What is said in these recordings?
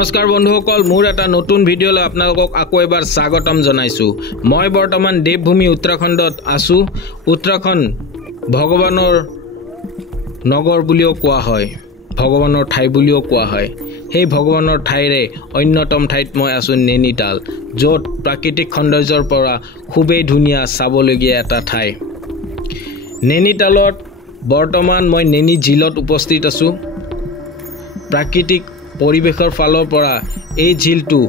নমস্কাৰ বন্ধুসকল, মোৰ এটা নতুন ভিডিঅ'লৈ আপোনালোকক আকৌ এবাৰ স্বাগতম জনাইছো। মই বৰ্তমান দেৱভূমি উত্তৰাখণ্ডত আছো। উত্তৰাখণ্ড ভগৱানৰ নগৰ বুলিও কোৱা হয়, ভগৱানৰ ঠাই বুলিও কোৱা হয়। সেই ভগৱানৰ ঠাইৰে অন্যতম ঠাইত মই আছো নৈনিতাল, য'ত প্ৰাকৃতিক সৌন্দৰ্যৰ পৰা খুবেই ধুনীয়া চাবলগীয়া এটা ঠাই। নৈনিতালত বৰ্তমান মই নৈনি ঝিলত উপস্থিত আছো। প্ৰাকৃতিক পৰিৱেশৰ ফালৰ পৰা এই ঝিলটো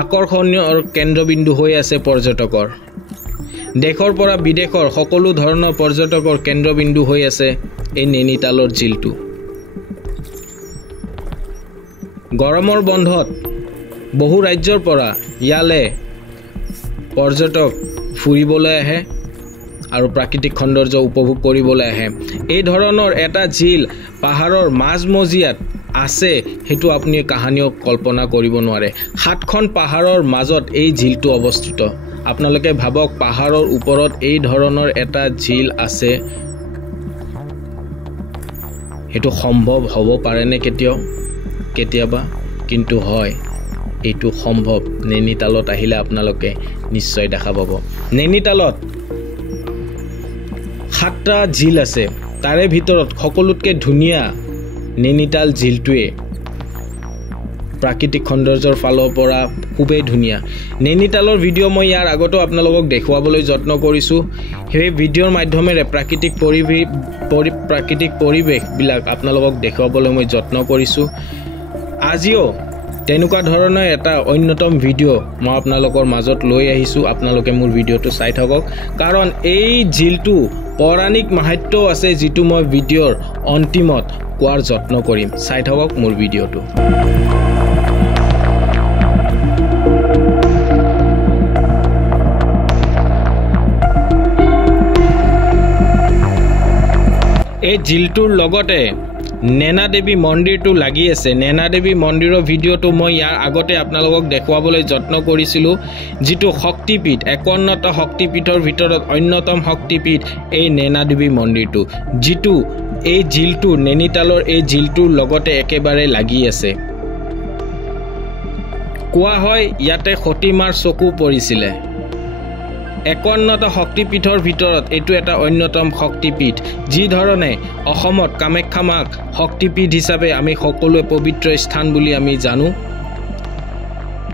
আকৰ্ষণীয় কেন্দ্ৰবিন্দু হৈ আছে পৰ্যটকৰ। দেশৰ পৰা বিদেশৰ সকলো ধৰণৰ পৰ্যটকৰ কেন্দ্ৰবিন্দু হৈ আছে এই নৈনিতালৰ ঝিলটো। গৰমৰ বন্ধত বহু ৰাজ্যৰ পৰা ইয়ালে পৰ্যটক ফুৰিবলৈ আহে আৰু প্ৰাকৃতিক সৌন্দৰ্য উপভোগ কৰিবলৈ আহে। এই ধৰণৰ এটা ঝিল পাহাৰৰ মাজমজিয়াত আছে, সেইটো আপুনি কাহানিও কল্পনা কৰিব নোৱাৰে। 7খন পাহাৰৰ মাজত এই ঝিলটো অৱস্থিত। আপোনালোকে ভাবক, পাহাৰৰ ওপৰত এই ধৰণৰ এটা ঝিল আছে, সেইটো সম্ভৱ হ'ব পাৰেনে কেতিয়াবা? কিন্তু হয়, এইটো সম্ভৱ। নৈনিতালত আহিলে আপোনালোকে নিশ্চয় দেখা পাব। নৈনিতালত 7টা ঝিল আছে, তাৰে ভিতৰত সকলোতকৈ ধুনীয়া নৈনিতাল ঝিলটোৱে প্ৰাকৃতিক সৌন্দৰ্যৰ ফালৰ পৰা খুবেই ধুনীয়া। নৈনিতালৰ ভিডিঅ' মই ইয়াৰ আগতেও আপোনালোকক দেখুৱাবলৈ যত্ন কৰিছোঁ। সেই ভিডিঅ'ৰ মাধ্যমেৰে প্ৰাকৃতিক পৰিৱেশবিলাক আপোনালোকক দেখুৱাবলৈ মই যত্ন কৰিছোঁ। আজিও তেনেকুৱা ধৰণৰ এটা অন্যতম ভিডিঅ' মই আপোনালোকৰ মাজত লৈ আহিছোঁ। আপোনালোকে মোৰ ভিডিঅ'টো চাই থাকক, কাৰণ এই ঝিলটো পৌৰাণিক মাহাত্ম্যও আছে, যিটো মই ভিডিঅ'ৰ অন্তিমত কোৱাৰ যত্ন কৰিম। চাই থাকক মোৰ ভিডিঅ'টো। এই ঝিলটোৰ লগতে নেনা দেৱী মন্দিৰটো লাগি আছে। নেনা দেৱী মন্দিৰৰ ভিডিঅ'টো মই ইয়াৰ আগতে আপোনালোকক দেখুৱাবলৈ যত্ন কৰিছিলোঁ, যিটো শক্তিপীঠ, 51টা শক্তিপীঠৰ ভিতৰত অন্যতম শক্তিপীঠ এই নেনা দেৱী মন্দিৰটো, যিটো এই ঝিলটো নৈনিতালৰ এই ঝিলটোৰ লগতে একেবাৰে লাগি আছে। কোৱা হয় ইয়াতে সতীমাৰ চকু পৰিছিলে। 51টা শক্তিপীঠৰ ভিতৰত এইটো এটা অন্যতম শক্তিপীঠ। যি ধৰণে অসমত কামাখ্যা মাক শক্তিপীঠ হিচাপে আমি সকলোৱে পবিত্ৰ স্থান বুলি আমি জানো,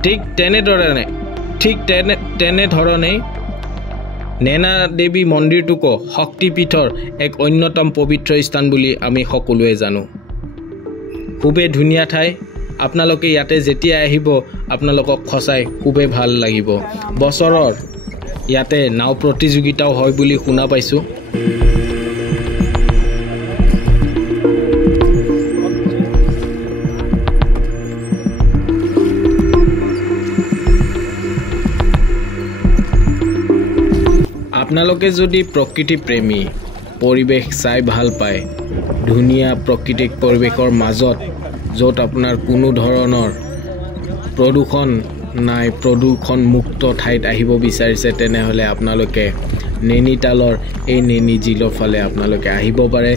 ঠিক তেনেধৰণে নেনা দেৱী মন্দিৰটোকো শক্তিপীঠৰ এক অন্যতম পবিত্ৰ স্থান বুলি আমি সকলোৱে জানো। খুবেই ধুনীয়া ঠাই। আপোনালোকে ইয়াতে যেতিয়া আহিব, আপোনালোকক সঁচাই খুবেই ভাল লাগিব। বছৰৰ ইয়াতে নাও প্ৰতিযোগিতাও হয় বুলি শুনা পাইছোঁ। আপোনালোকে যদি প্ৰকৃতি প্ৰেমী, পৰিৱেশ চাই ভাল পায়, ধুনীয়া প্ৰাকৃতিক পৰিৱেশৰ মাজত য'ত আপোনাৰ কোনো ধৰণৰ প্ৰদূষণ নাই, প্ৰদূষণমুক্ত ঠাইত আহিব বিচাৰিছে, তেনেহ'লে আপোনালোকে নৈনিতালৰ এই নৈনি ঝিলৰ ফালে আপোনালোকে আহিব পাৰে।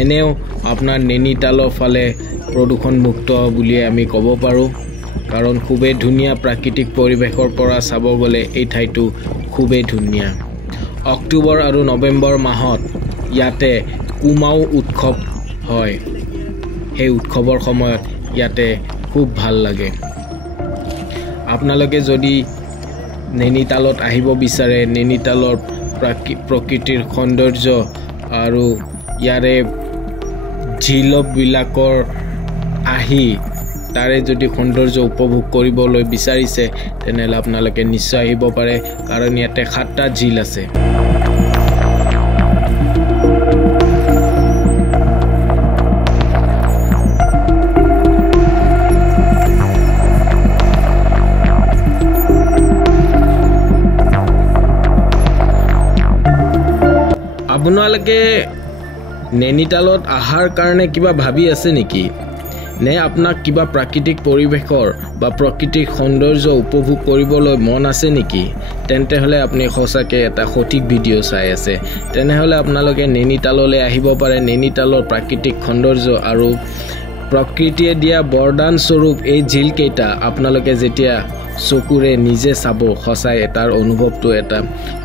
এনেও আপোনাৰ নৈনিতালৰ ফালে প্ৰদূষণমুক্ত বুলিয়ে আমি ক'ব পাৰোঁ, কাৰণ খুবেই ধুনীয়া প্ৰাকৃতিক পৰিৱেশৰ পৰা চাব গ'লে এই ঠাইটো খুবেই ধুনীয়া। অক্টোবৰ আৰু নৱেম্বৰ মাহত ইয়াতে কুমাও উৎসৱ হয়। সেই উৎসৱৰ সময়ত ইয়াতে খুব ভাল লাগে। আপোনালোকে যদি নৈনিতালত আহিব বিচাৰে, নৈনিতালৰ প্ৰকৃতিৰ সৌন্দৰ্য আৰু ইয়াৰে ঝিলবিলাকৰ আহি তাৰে যদি সৌন্দৰ্য উপভোগ কৰিবলৈ বিচাৰিছে, তেনেহ'লে আপোনালোকে নিশ্চয় আহিব পাৰে, কাৰণ ইয়াতে 7টা ঝিল আছে। আপোনালোকে নৈনিতালত অহাৰ কাৰণে কিবা ভাবি আছে নেকি? নে আপোনাক কিবা প্ৰাকৃতিক পৰিৱেশৰ বা প্ৰাকৃতিক সৌন্দৰ্য উপভোগ কৰিবলৈ মন আছে নেকি? তেন্তে হ'লে আপুনি সঁচাকৈ এটা সঠিক ভিডিঅ' চাই আছে। তেনেহ'লে আপোনালোকে নৈনিতাললৈ আহিব পাৰে। নৈনিতালৰ প্ৰাকৃতিক সৌন্দৰ্য আৰু প্ৰকৃতিয়ে দিয়া বৰদান স্বৰূপ এই ঝিল কেইটা আপোনালোকে যেতিয়া চকুৰে নিজে চাব সঁচাই এটাৰ অনুভৱটো এটা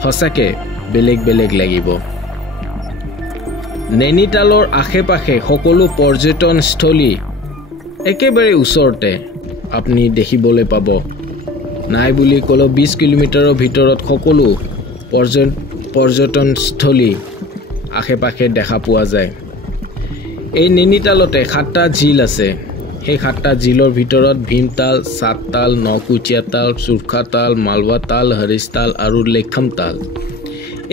সঁচাকে বেলেগ বেলেগ লাগিব নৈনিতালৰ আশে-পাশে সকলো পৰ্যটনস্থলী একেবাৰে ওচৰতে আপুনি দেখিবলৈ পাব নাই বুলি ক'লে 20 কিলোমিটাৰৰ ভিতৰত সকলো পৰ্যটনস্থলী আশে-পাশে দেখা পোৱা যায় এই নৈনিতালতে 7টা ঝিল আছে সেই 7টা ঝিলৰ ভিতৰত ভীমতাল সাততাল নকুচিয়া তাল সুৰখা তাল মালৱা তাল হৰিশ তাল আৰু লেখম তাল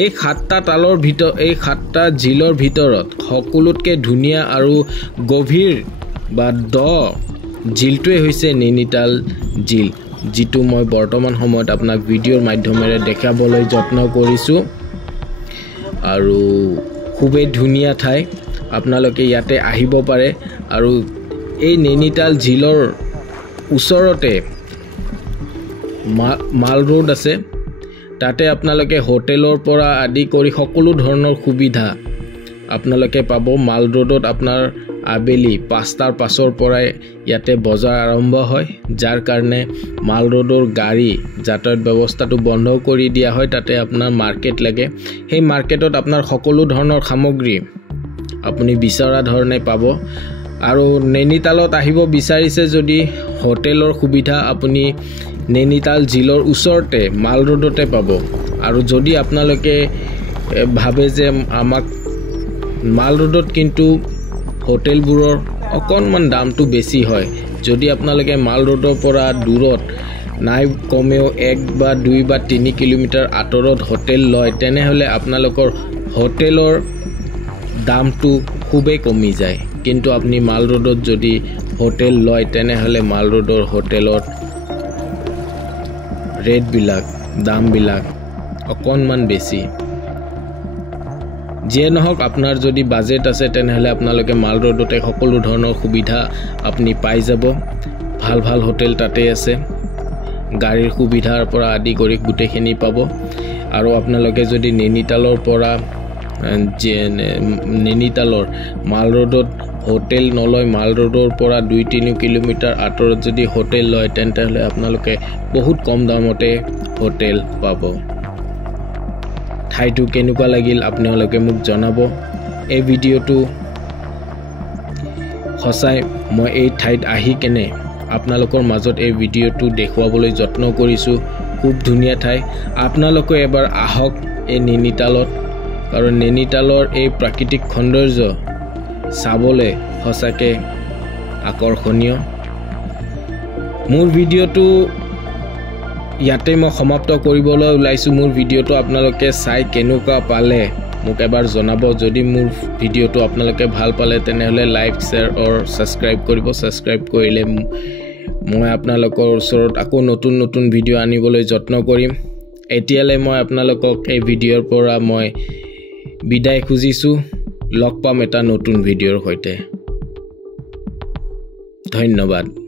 এই 7টা তালৰ ভিতৰত এই 7টা ঝিলৰ ভিতৰত সকলোতকে ধুনীয়া আৰু গভীৰ বা দ ঝিলটোৱে হৈছে নৈনিতাল ঝিল যিটো মই বৰ্তমান সময়ত আপোনাক ভিডিঅ'ৰ মাধ্যমেৰে দেখাবলৈ যত্ন কৰিছো আৰু খুবেই ধুনীয়া ঠাই আপোনালোকে ইয়াতে আহিব পাৰে আৰু এই নৈনিতাল ঝিলৰ ওচৰতে মাল ৰোড আছে তাতে আপোনালোকে হোটেলৰ পৰা আদি কৰি সকলো ধৰণৰ সুবিধা আপোনালোকে পাব মাল ৰোডত আপোনাৰ আবেলি 5টাৰ পাছৰ পৰাই ইয়াতে বজাৰ আৰম্ভ হয় যাৰ কাৰণে মাল ৰোডৰ গাড়ী যাতায়াত ব্যৱস্থাটো বন্ধ কৰি দিয়া হয় তাতে আপোনাৰ মাৰ্কেট লাগে সেই মাৰ্কেটত আপোনাৰ সকলো ধৰণৰ সামগ্ৰী আপুনি বিচৰা ধৰণে পাব আৰু নৈনিতালত আহিব বিচাৰিছে যদি হোটেলৰ সুবিধা আপুনি নৈনিতাল ঝিলৰ ওচৰতে মাল ৰোডতে পাব আৰু যদি আপোনালোকে ভাবে যে আমাক মাল ৰোডত কিন্তু হোটেলবোৰৰ অকণমান দামটো বেছি হয় যদি আপোনালোকে মাল ৰোডৰ পৰা দূৰত নাই কমেও 1 বা 2 বা 3 কিলোমিটাৰ আঁতৰত হোটেল লয় তেনেহলে আপোনালোকৰ হোটেলৰ দামটো খুবেই কমি যায় কিন্তু আপুনি মাল ৰোডত যদি হোটেল লয় তেনেহলে মাল ৰোডৰ হোটেলত ৰেট বিলাক দাম বিলাক অকণমান বেছি যিয়ে নহওক আপোনাৰ যদি বাজেট আছে তেনেহলে আপোনালোকে মাল ৰোডতে সকলো ধৰণৰ সুবিধা আপুনি পাই যাব ভাল ভাল হোটেল তাতে আছে গাড়ীৰ সুবিধাৰ পৰা আদি কৰি গুটেখিনি পাব আৰু আপোনালোকে যদি নৈনিতালৰ পৰা নৈনিতালৰ মাল ৰোডত হোটেল নলয় মাল ৰোডৰ পৰা 2-3 কিলোমিটাৰ আঁতৰত যদি হোটেল লয় তেন্তে আপোনালোকে বহুত কম দামতে হোটেল পাব ঠাইটো কেনেকুৱা লাগিল আপোনালোকে মোক জনাব এই ভিডিঅ'টো সঁচাই মই এই ঠাইত আহি কেনে আপোনালোকৰ মাজত এই ভিডিঅ'টো দেখুৱাবলৈ যত্ন কৰিছো খুব ধুনীয়া ঠাই আপোনালোকে এবাৰ আহক এই নৈনিতালত কাৰণ নৈনিতালৰ এই প্ৰাকৃতিক সৌন্দৰ্য চাবলৈ সঁচাকে আকৰ্ষণীয় মোৰ ভিডিঅ'টো ইয়াতে মই সমাপ্ত কৰিবলৈ ওলাইছো মোৰ ভিডিঅ'টো আপোনালোকে চাই কেনেকুৱা পালে মোক এবাৰ জনাব যদি মোৰ ভিডিঅ'টো আপোনালোকে ভাল পালে তেনেহলে লাইক শেয়াৰ আৰু সাবস্ক্ৰাইব কৰিব সাবস্ক্ৰাইব কৰিলে মই আপোনালোকৰ ওচৰত আকৌ নতুন ভিডিঅ' আনিবলৈ যত্ন কৰিম এতিয়ালৈ মই আপোনালোকক এই ভিডিঅ'ৰ পৰা মই বিদায় খুজিছো লগ পাম এটা নতুন ভিডিঅ'ৰ সৈতে ধন্যবাদ